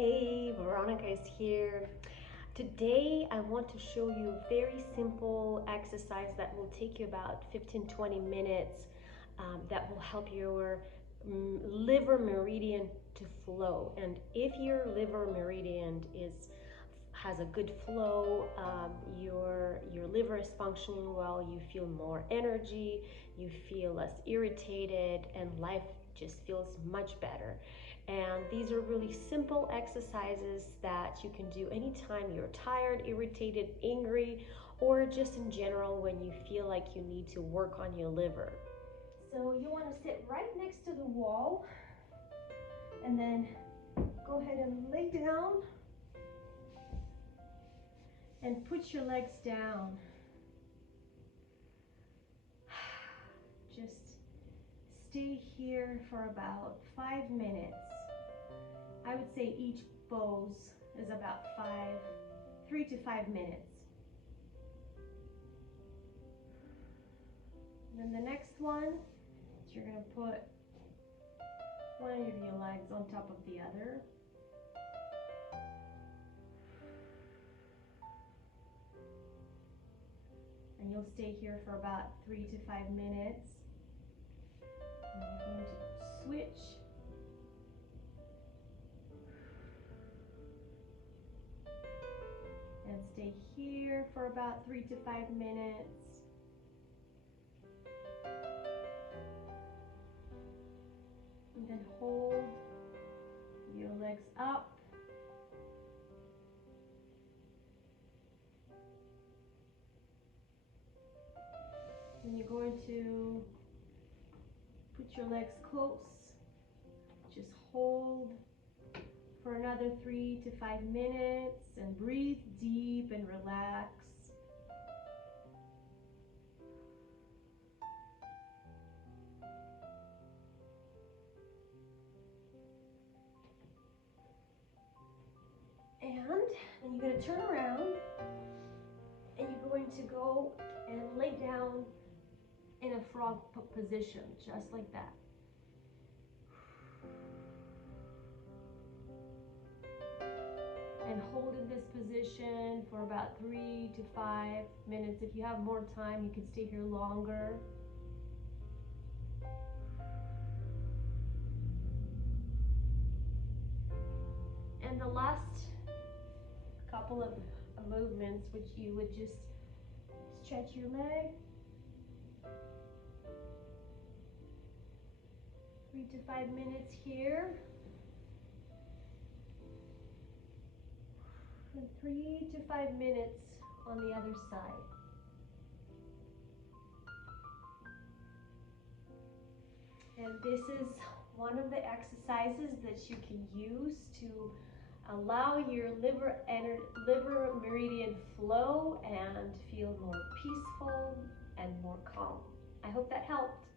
Hey, Veronica is here. Today I want to show you a very simple exercise that will take you about 15-20 minutes that will help your liver meridian to flow. And if your liver meridian has a good flow, your liver is functioning well, you feel more energy, you feel less irritated, and life just feels much better. And these are really simple exercises that you can do anytime you're tired, irritated, angry, or just in general when you feel like you need to work on your liver. So you want to sit right next to the wall and then go ahead and lay down and put your legs down. Just stay here for about 5 minutes. I would say each pose is about 3 to 5 minutes. And then the next one is you're going to put one of your legs on top of the other. And you'll stay here for about 3 to 5 minutes. And you're going to switch. And stay here for about 3 to 5 minutes. And then hold your legs up. And you're going to put your legs close. Just hold for another 3 to 5 minutes and breathe deep and relax. And then you're going to turn around and you're going to go and lay down in a frog position, just like that. And hold in this position for about 3 to 5 minutes. If you have more time, you can stay here longer. And the last couple of movements, which you would just stretch your leg. 3 to 5 minutes here. And 3 to 5 minutes on the other side. And this is one of the exercises that you can use to allow your liver meridian flow and feel more peaceful and more calm. I hope that helped.